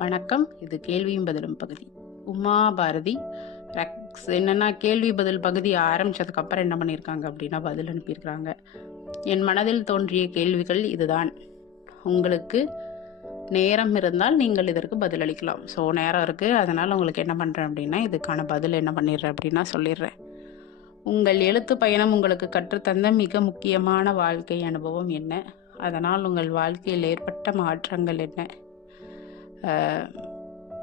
வணக்கம். இது கேள்வியும் பதிலும் பகுதி. உமா பாரதி ரெக்ஸ் என்னென்னா கேள்வி பதில் பகுதி ஆரம்பிச்சதுக்கு அப்புறம் என்ன பண்ணியிருக்காங்க அப்படின்னா பதில் அனுப்பியிருக்கிறாங்க. என் மனதில் தோன்றிய கேள்விகள் இதுதான். உங்களுக்கு நேரம் இருந்தால் நீங்கள் இதற்கு பதிலளிக்கலாம் ஸோ நேரம் இருக்குது அதனால் உங்களுக்கு என்ன பண்ணுறேன் அப்படின்னா இதுக்கான பதில் என்ன பண்ணிடுறேன் அப்படின்னா சொல்லிடுறேன். உங்கள் எழுத்து பயணம் உங்களுக்கு கற்றுத்தந்த மிக முக்கியமான வாழ்க்கை அனுபவம் என்ன? அதனால் உங்கள் வாழ்க்கையில் ஏற்பட்ட மாற்றங்கள் என்ன?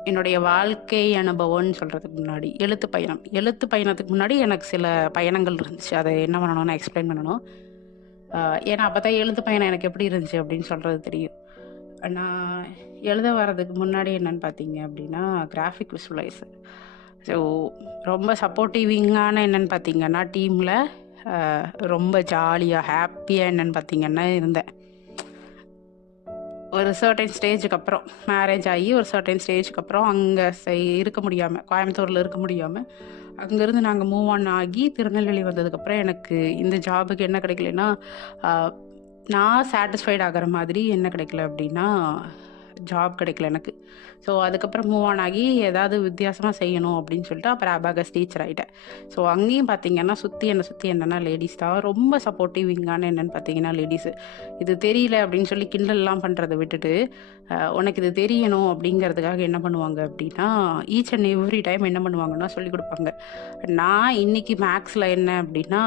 என்னுடைய வாழ்க்கை அனுபவம்னு சொல்கிறதுக்கு முன்னாடி எழுத்து பயணம். எழுத்து பயணத்துக்கு முன்னாடி எனக்கு சில பயணங்கள் இருந்துச்சு. அதை என்ன பண்ணணும்னு எக்ஸ்பிளைன் பண்ணணும். ஏன்னா அப்போ தான் எழுத்து பயணம் எனக்கு எப்படி இருந்துச்சு அப்படின்னு சொல்கிறது தெரியும். நான் எழுத வர்றதுக்கு முன்னாடி என்னன்னு பார்த்தீங்க அப்படின்னா கிராஃபிக் விசுவலைசர் ஸோ ரொம்ப சப்போர்ட்டிவிங்கான என்னன்னு பார்த்தீங்கன்னா டீமில் ரொம்ப ஜாலியாக ஹாப்பியாக என்னன்னு பார்த்தீங்கன்னா இருந்தேன். ஒரு சர்டைன் ஸ்டேஜுக்கு அப்புறம் மேரேஜ் ஆகி ஒரு சர்டைன் ஸ்டேஜுக்கு அப்புறம் அங்கே இருக்க முடியாமல் கோயம்புத்தூரில் இருக்க முடியாமல் அங்கேருந்து நாங்கள் மூவ் ஆன் ஆகி திருநெல்வேலி வந்ததுக்கப்புறம் எனக்கு இந்த ஜாபுக்கு என்ன கிடைக்கலன்னா நான் சாட்டிஸ்ஃபைட் ஆகிற மாதிரி என்ன கிடைக்கல அப்படின்னா ஜாப் கிடைக்கல எனக்கு. ஸோ அதுக்கப்புறம் மூவ் ஆன் ஆகி ஏதாவது வித்தியாசமாக செய்யணும் அப்படின்னு சொல்லிட்டு அப்புறம் அபாகஸ் டீச்சர் ஆகிட்டேன் ஸோ அங்கேயும் பார்த்தீங்கன்னா சுற்றி என்னை சுற்றி என்னென்னா லேடிஸ் தான். ரொம்ப சப்போர்ட்டிவ் இங்கான என்னென்னு பார்த்தீங்கன்னா லேடிஸு இது தெரியல அப்படின்னு சொல்லி கிண்டல்லாம் பண்ணுறதை விட்டுட்டு உனக்கு இது தெரியணும் அப்படிங்கிறதுக்காக என்ன பண்ணுவாங்க அப்படின்னா ஈச் அண்ட் எவ்ரி டைம் என்ன பண்ணுவாங்கன்னா சொல்லி கொடுப்பாங்க. நான் இன்னைக்கு மேக்ஸில் என்ன அப்படின்னா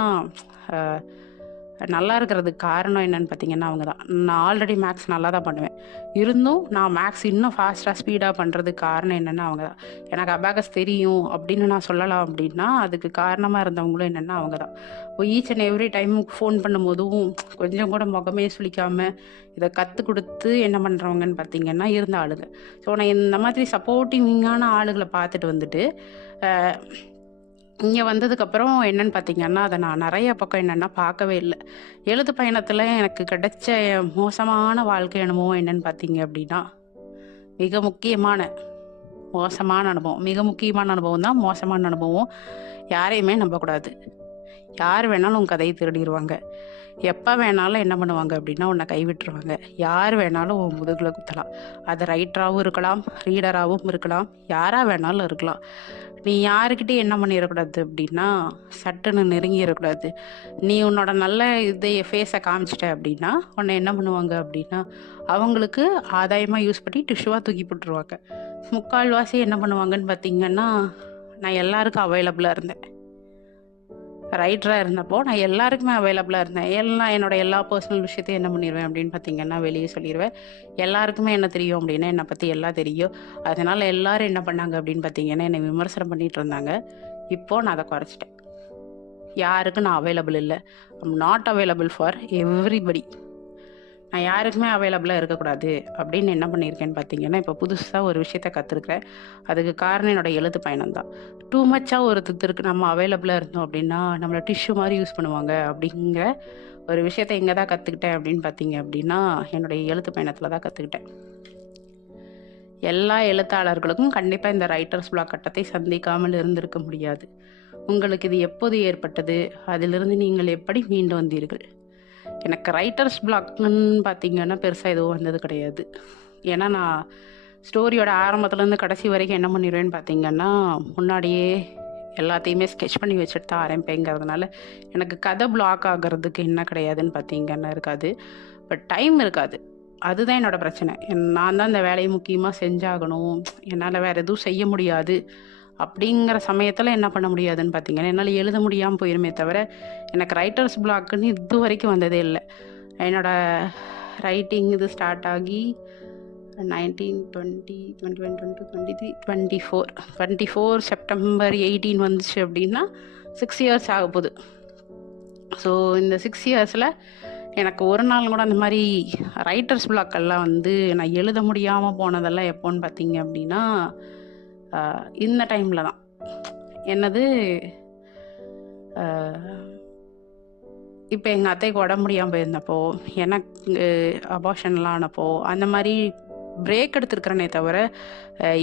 நல்லா இருக்கிறதுக்கு காரணம் என்னன்னு பார்த்தீங்கன்னா அவங்க தான் நான் ஆல்ரெடி மேக்ஸ் நல்லா தான் பண்ணுவேன். இருந்தும் நான் மேக்ஸ் இன்னும் ஃபாஸ்ட்டாக ஸ்பீடாக பண்ணுறதுக்கு காரணம் என்னென்னா அவங்க தான் எனக்கு அபாகஸ் தெரியும் அப்படின்னு நான் சொல்லலாம் அப்படின்னா அதுக்கு காரணமாக இருந்தவங்களும் என்னென்னா அவங்க தான் each and every time phone பண்ணும்போதும் கொஞ்சம் கூட முகமே சுளிக்காமல் இதை கற்றுக் கொடுத்து என்ன பண்ணுறவங்கன்னு பார்த்தீங்கன்னா இருந்த ஆளுங்க. ஸோ நான் இந்த மாதிரி சப்போர்ட்டிவிங்கான ஆளுகளை பார்த்துட்டு வந்துட்டு இங்கே வந்ததுக்கப்புறம் என்னன்னு பார்த்தீங்கன்னா அதை நான் நிறைய பக்கம் என்னென்னா பார்க்கவே இல்லை. எழுத்து பயணத்தில் எனக்கு கிடைச்ச மோசமான வாழ்க்கை அனுபவம் என்னன்னு பார்த்தீங்க அப்படின்னா மிக முக்கியமான மோசமான அனுபவம். மிக முக்கியமான அனுபவம் தான் மோசமான அனுபவம். யாரையுமே நம்பக்கூடாது. யார் வேணாலும் உன் கதையை திருடிடுவாங்க எப்போ வேணாலும் என்ன பண்ணுவாங்க அப்படின்னா உன்னை கைவிட்டுருவாங்க. யார் வேணாலும் உன் முதுகில் குத்தலாம். அது ரைட்டராகவும் இருக்கலாம் ரீடராகவும் இருக்கலாம். யாராக வேணாலும் இருக்கலாம். நீ யாருக்கிட்டே என்ன பண்ணிடக்கூடாது அப்படின்னா சட்டுன்னு நெருங்கிடக்கூடாது. நீ உன்னோட நல்ல இதை ஃபேஸை காமிச்சிட்ட அப்படின்னா உன்னை என்ன பண்ணுவாங்க அப்படின்னா அவங்களுக்கு ஆதாயமாக யூஸ் பண்ணி டிஷ்யூவாக தூக்கி போட்டுருவாங்க. முக்கால்வாசி என்ன பண்ணுவாங்கன்னு பார்த்தீங்கன்னா நான் எல்லாருக்கும் அவைலபிளாக இருந்தேன். ரைட்டராக இருந்தப்போ நான் எல்லாருக்குமே அவைலபிளாக இருந்தேன். எல்லாம் என்னோட எல்லா பர்சனல் விஷயத்தையும் என்ன பண்ணிடுவேன் அப்படின்னு பார்த்தீங்கன்னா வெளியே சொல்லிடுவேன் எல்லாருக்குமே என்ன தெரியும் அப்படின்னா என்னை பற்றி எல்லாம் தெரியும். அதனால் எல்லாரும் என்ன பண்ணாங்க அப்படின்னு பார்த்தீங்கன்னா என்னை விமர்சனம் பண்ணிகிட்டு இருந்தாங்க. இப்போது நான் அதை குறைச்சிட்டேன். யாருக்கும் நான் அவைலபிள் இல்லை. I'm not available for everybody நான் யாருக்குமே அவைலபிளாக இருக்கக்கூடாது. அப்படின்னு என்ன பண்ணியிருக்கேன்னு பார்த்தீங்கன்னா இப்போ புதுசாக ஒரு விஷயத்த கற்றுருக்குறேன் அதுக்கு காரணம் என்னோட எழுத்து பயணம் தான். டூ மச்சாக ஒருத்தருக்கு நம்ம அவைலபிளாக இருந்தோம் அப்படின்னா நம்மளை டிஷ்யூ மாதிரி யூஸ் பண்ணுவாங்க அப்படிங்கிற ஒரு விஷயத்த எங்கே தான் கற்றுக்கிட்டேன் அப்படின்னு பார்த்தீங்க அப்படின்னா என்னுடைய எழுத்து பயணத்தில் தான் கற்றுக்கிட்டேன் எல்லா எழுத்தாளர்களுக்கும் கண்டிப்பாக இந்த ரைட்டர்ஸ் பிளாக் கட்டத்தை சந்திக்காமல் இருந்திருக்க முடியாது. உங்களுக்கு இது எப்போது ஏற்பட்டது? அதிலிருந்து நீங்கள் எப்படி மீண்டு வந்தீர்கள்? எனக்கு ரைட்டர்ஸ் பிளாக்னு பார்த்தீங்கன்னா பெருசாக எதுவும் வந்தது கிடையாது. ஏன்னா நான் ஸ்டோரியோட ஆரம்பத்துலேருந்து கடைசி வரைக்கும் என்ன பண்ணிடுவேன்னு பார்த்தீங்கன்னா முன்னாடியே எல்லாத்தையுமே ஸ்கெட்ச் பண்ணி வச்சுட்டு தான் ஆரம்பிப்பேங்கிறதுனால எனக்கு கதை பிளாக் ஆகிறதுக்கு என்ன கிடையாதுன்னு பார்த்தீங்கன்னா இருக்காது. பட் டைம் இருக்காது. அதுதான் என்னோடய பிரச்சனை. நான் தான் இந்த வேலையை முக்கியமாக செஞ்சாகணும். என்னால் வேறு எதுவும் செய்ய முடியாது. அப்படிங்கிற சமயத்தில் என்ன பண்ண முடியாதுன்னு பார்த்தீங்கன்னா என்னால் எழுத முடியாமல் போயிருமே தவிர எனக்கு ரைட்டர்ஸ் பிளாக்குன்னு இது வரைக்கும் வந்ததே இல்லை. என்னோட ரைட்டிங் இது ஸ்டார்ட் ஆகி nineteen twenty twenty one twenty twenty three twenty four twenty four September eighteen வந்துச்சு அப்படின்னா சிக்ஸ் இயர்ஸ் ஆக போகுது. ஸோ இந்த சிக்ஸ் இயர்ஸில் எனக்கு ஒரு நாள் கூட அந்த மாதிரி ரைட்டர்ஸ் பிளாக்கெல்லாம் வந்து நான் எழுத முடியாமல் போனதெல்லாம் எப்போன்னு பார்த்தீங்க அப்படின்னா இந்த டைமில் தான். என்னது இப்போ எங்கள் அத்தைக்கு உடம்பு முடியாமல் போயிருந்தப்போ எனக்கு அபார்ஷன்லாம் ஆனப்போ அந்த மாதிரி பிரேக் எடுத்திருக்கிறேனே தவிர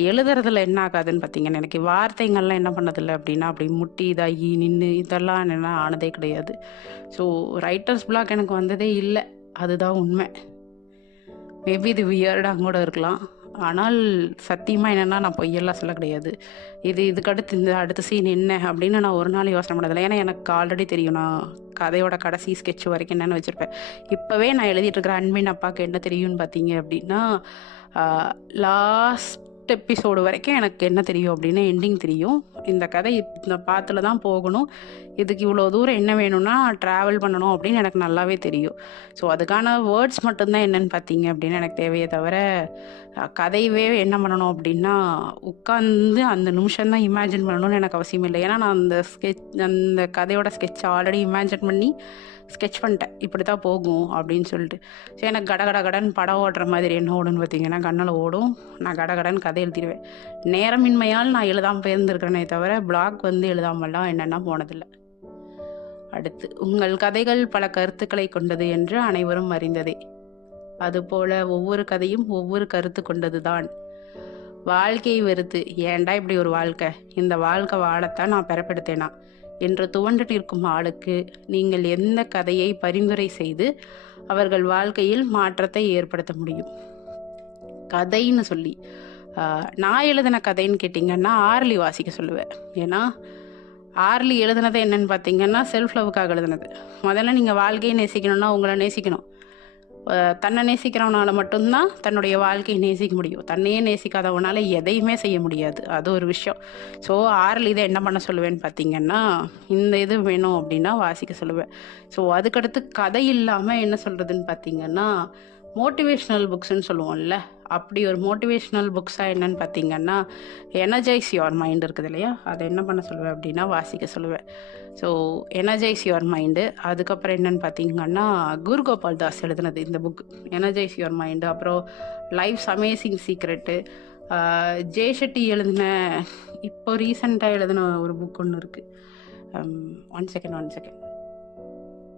எழுதுறதுல என்ன ஆகாதுன்னு பார்த்தீங்கன்னா எனக்கு வார்த்தைங்கள்லாம் என்ன பண்ணதில்லை அப்படின்னா அப்படி முட்டி இதாகி நின்று இதெல்லாம் என்ன ஆனதே கிடையாது. ஸோ ரைட்டர்ஸ் பிளாக் எனக்கு வந்ததே இல்லை. அதுதான் உண்மை. மேபி இது வியர்டாக கூட இருக்கலாம். ஆனால் சத்தியமாக என்னென்னா நான் பொய்யெல்லாம் சொல்ல கிடையாது. இது இதுக்கடுத்து இந்த அடுத்த சீன் என்ன அப்படின்னு நான் ஒரு நாள் யோசனை பண்ணதில்லை. ஏன்னா எனக்கு ஆல்ரெடி தெரியும். நான் கதையோட கடைசி ஸ்கெட்ச் வரைக்கும் என்னென்னு வச்சுருப்பேன். இப்போவே நான் எழுதிட்டு இருக்கிற அன்பின் அப்பாவுக்கு என்ன தெரியும்னு பார்த்தீங்க அப்படின்னா லாஸ்ட் எபிசோடு வரைக்கும் எனக்கு என்ன தெரியும் அப்படின்னு எண்டிங் தெரியும். இந்த கதை இந்த பாத்தில் தான் போகணும். இதுக்கு இவ்வளோ தூரம் என்ன வேணும்னா ட்ராவல் பண்ணணும் அப்படின்னு எனக்கு நல்லாவே தெரியும். ஸோ அதுக்கான வேர்ட்ஸ் மட்டும்தான் என்னென்னு பார்த்தீங்க அப்படின்னு எனக்கு தேவையே தவிர கதையவே என்ன பண்ணணும் அப்படின்னா உட்காந்து அந்த நிமிஷம்தான் இமேஜின் பண்ணணும்னு எனக்கு அவசியம் இல்லை. ஏன்னா நான் அந்த ஸ்கெச் அந்த கதையோட ஸ்கெட்ச் ஆல்ரெடி இமேஜின் பண்ணி ஸ்கெட்ச் பண்ணிட்டேன். இப்படி தான் போகும் அப்படின்னு சொல்லிட்டு. ஸோ எனக்கு கட கட கடன் படம் ஓடுற மாதிரி என்ன ஓடுன்னு பார்த்தீங்கன்னா கண்ணில் ஓடும். நான் கட கடன் கதை எழுதிடுவேன். நேரமின்மையால் நான் எழுதாமல் போயிருந்திருக்கிறேனே தவிர பிளாக் வந்து எழுதாமலாம் என்னென்னா போனதில்லை. அடுத்து உங்கள் கதைகள் பல கருத்துக்களை கொண்டது என்று அனைவரும் அறிந்ததே. அதுபோல ஒவ்வொரு கதையும் ஒவ்வொரு கருத்து கொண்டதுதான். வாழ்க்கையை வெறுத்து ஏன்டா இப்படி ஒரு வாழ்க்கை? இந்த வாழ்க்கை வாழத்தான் நான் பெறப்படுத்தேனா? என்று துவண்டுட்டு இருக்கும் ஆளுக்கு நீங்கள் எந்த கதையை பரிந்துரை செய்து அவர்கள் வாழ்க்கையில் மாற்றத்தை ஏற்படுத்த முடியும்? கதைன்னு சொல்லி நான் எழுதின கதைன்னு கேட்டிங்கன்னா ஆர்லி வாசிக்க சொல்லுவேன். ஏன்னா ஆர்லி எழுதுனது என்னன்னு பார்த்தீங்கன்னா செல்ஃப் லவ்வுக்காக எழுதுனது. முதல்ல நீங்கள் வாழ்க்கையை நேசிக்கணும்னா உங்களை நேசிக்கணும். தன்னை நேசிக்கிறவனால மட்டும்தான் தன்னுடைய வாழ்க்கையை நேசிக்க முடியும். தன்னையே நேசிக்காதவனால எதையுமே செய்ய முடியாது. அது ஒரு விஷயம். ஸோ ஆறில் இதை என்ன பண்ண சொல்லுவேன்னு பார்த்தீங்கன்னா இந்த இது வேணும் அப்படின்னா வாசிக்க சொல்லுவேன். ஸோ அதுக்கடுத்து கதை இல்லாமல் என்ன சொல்கிறதுன்னு பார்த்தீங்கன்னா மோட்டிவேஷ்னல் புக்ஸ்ன்னு சொல்லுவோம்ல. அப்படி ஒரு மோட்டிவேஷ்னல் புக்ஸாக என்னன்னு பார்த்தீங்கன்னா எனர்ஜைஸ் யுவர் மைண்ட் இருக்குது இல்லையா? அதை என்ன பண்ண சொல்லுவேன் அப்படின்னா வாசிக்க சொல்லுவேன். ஸோ எனர்ஜைஸ் யுவர் மைண்டு அதுக்கப்புறம் என்னென்னு பார்த்தீங்கன்னா குரு கோபால் தாஸ் எழுதுனது இந்த புக் எனர்ஜைஸ் யுவர் மைண்டு அப்புறம் life's amazing secret J Shetty எழுதின இப்போ ரீசெண்டாக எழுதின ஒரு புக் ஒன்று இருக்குது one second one second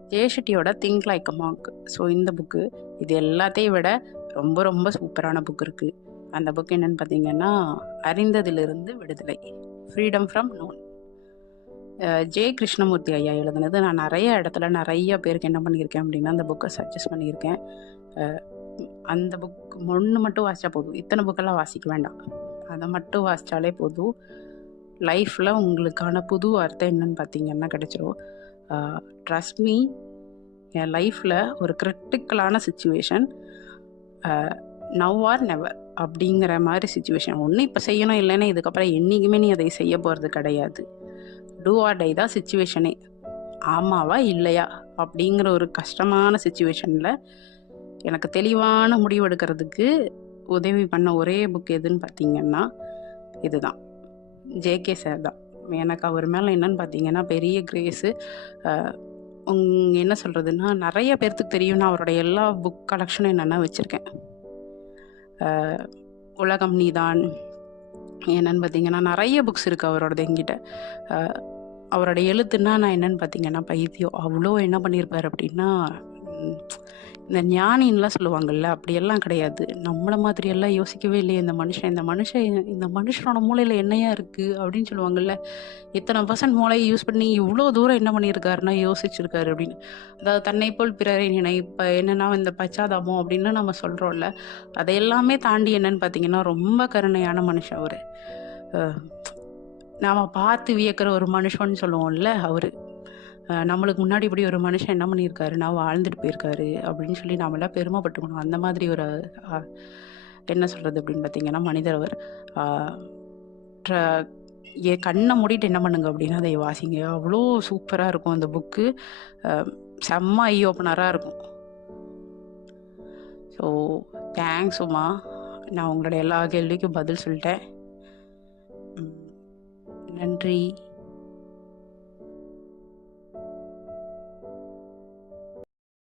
J think like mark so இந்த புக்கு இது எல்லாத்தையும் விட ரொம்ப ரொம்ப சூப்பரான புக் இருக்குது அந்த புக் என்னன்னு பார்த்தீங்கன்னா அறிந்ததிலிருந்து விடுதலை. Freedom from known J Krishnamurti ஐயா எழுதுனது. நான் நிறைய இடத்துல நிறைய பேருக்கு என்ன பண்ணியிருக்கேன் அப்படின்னா அந்த புக்கை சஜஸ்ட் பண்ணியிருக்கேன். அந்த புக் ஒன்று மட்டும் வாசித்தா போதும். இத்தனை புக்கெல்லாம் வாசிக்க வேண்டாம். அதை மட்டும் வாசித்தாலே போதும். லைஃப்பில் உங்களுக்கான புது அர்த்தம் என்னன்னு பார்த்தீங்கன்னா கிடச்சிரும். ட்ரஸ்ட் மீ என் லைஃப்பில் ஒரு கிரிட்டிக்கலான சுச்சுவேஷன் நவ் ஆர் நெவர் அப்படிங்கிற மாதிரி சுச்சுவேஷன் ஒன்று இப்போ செய்யணும் இல்லைன்னா இதுக்கப்புறம் என்றைக்குமே நீ அதை செய்ய போகிறது கிடையாது. டூ ஆர் டை தான் சுச்சுவேஷனே ஆமாவா இல்லையா? அப்படிங்கிற ஒரு கஷ்டமான சுச்சுவேஷனில் எனக்கு தெளிவான முடிவு எடுக்கிறதுக்கு உதவி பண்ண ஒரே புக் எதுன்னு பார்த்தீங்கன்னா இதுதான். ஜேகே சார் தான். எனக்கு அவர் மேலே என்னன்னு பார்த்தீங்கன்னா பெரிய கிரேஸு என்ன சொல்கிறதுன்னா நிறைய பேர்த்துக்கு தெரியும். நான் அவரோட எல்லா புக் கலெக்ஷனும் என்னென்ன வச்சுருக்கேன். உலகம் நீதான். என்னன்னு பார்த்தீங்கன்னா நிறைய புக்ஸ் இருக்குது அவரோடது எங்கிட்ட அவரோட எழுத்துன்னா நான் என்னன்னு பார்த்தீங்கன்னா பைத்தியம். அவ்வளோ என்ன பண்ணியிருப்பார் அப்படின்னா இந்த ஞானின்லாம் சொல்லுவாங்கல்ல அப்படியெல்லாம் கிடையாது. நம்மளை மாதிரியெல்லாம் யோசிக்கவே இல்லையே இந்த மனுஷன் இந்த மனுஷன் இந்த மனுஷனோட மூளையில் என்னையா இருக்குது அப்படின்னு சொல்லுவாங்கல்ல. இத்தனை பர்சன்ட் மூளையை யூஸ் பண்ணி இவ்வளோ தூரம் என்ன பண்ணியிருக்காருன்னா யோசிச்சிருக்காரு அப்படின்னு. அதாவது தன்னை போல் பிறரை நினைப்ப இப்போ என்னென்னா இந்த பச்சாதாபம் அப்படின்னு நம்ம சொல்கிறோம்ல அதை எல்லாமே தாண்டி என்னன்னு பார்த்தீங்கன்னா ரொம்ப கருணையான மனுஷன் அவர். நாம் பார்த்து வியக்கிற ஒரு மனுஷன்னு சொல்லுவோம்ல அவர். நம்மளுக்கு முன்னாடி இப்படி ஒரு மனுஷன் என்ன பண்ணியிருக்காரு? நான் வாழ்ந்துட்டு போயிருக்காரு அப்படின்னு சொல்லி நாமெல்லாம் பெருமைப்பட்டுக்கணும் அந்த மாதிரி ஒரு என்ன சொல்கிறது அப்படின்னு பார்த்தீங்கன்னா மனிதர் அவர் அஹ், ஏ கண்ணை மூடிட்டு என்ன பண்ணுங்க அப்படின்னா அதை வாசிங்க. அவ்வளோ சூப்பராக இருக்கும் அந்த புக்கு செம்ம ஐ ஓப்பனராக இருக்கும். So thanks Uma. நான் உங்களோட எல்லா கேள்விக்கும் பதில் சொல்லிட்டேன். நன்றி.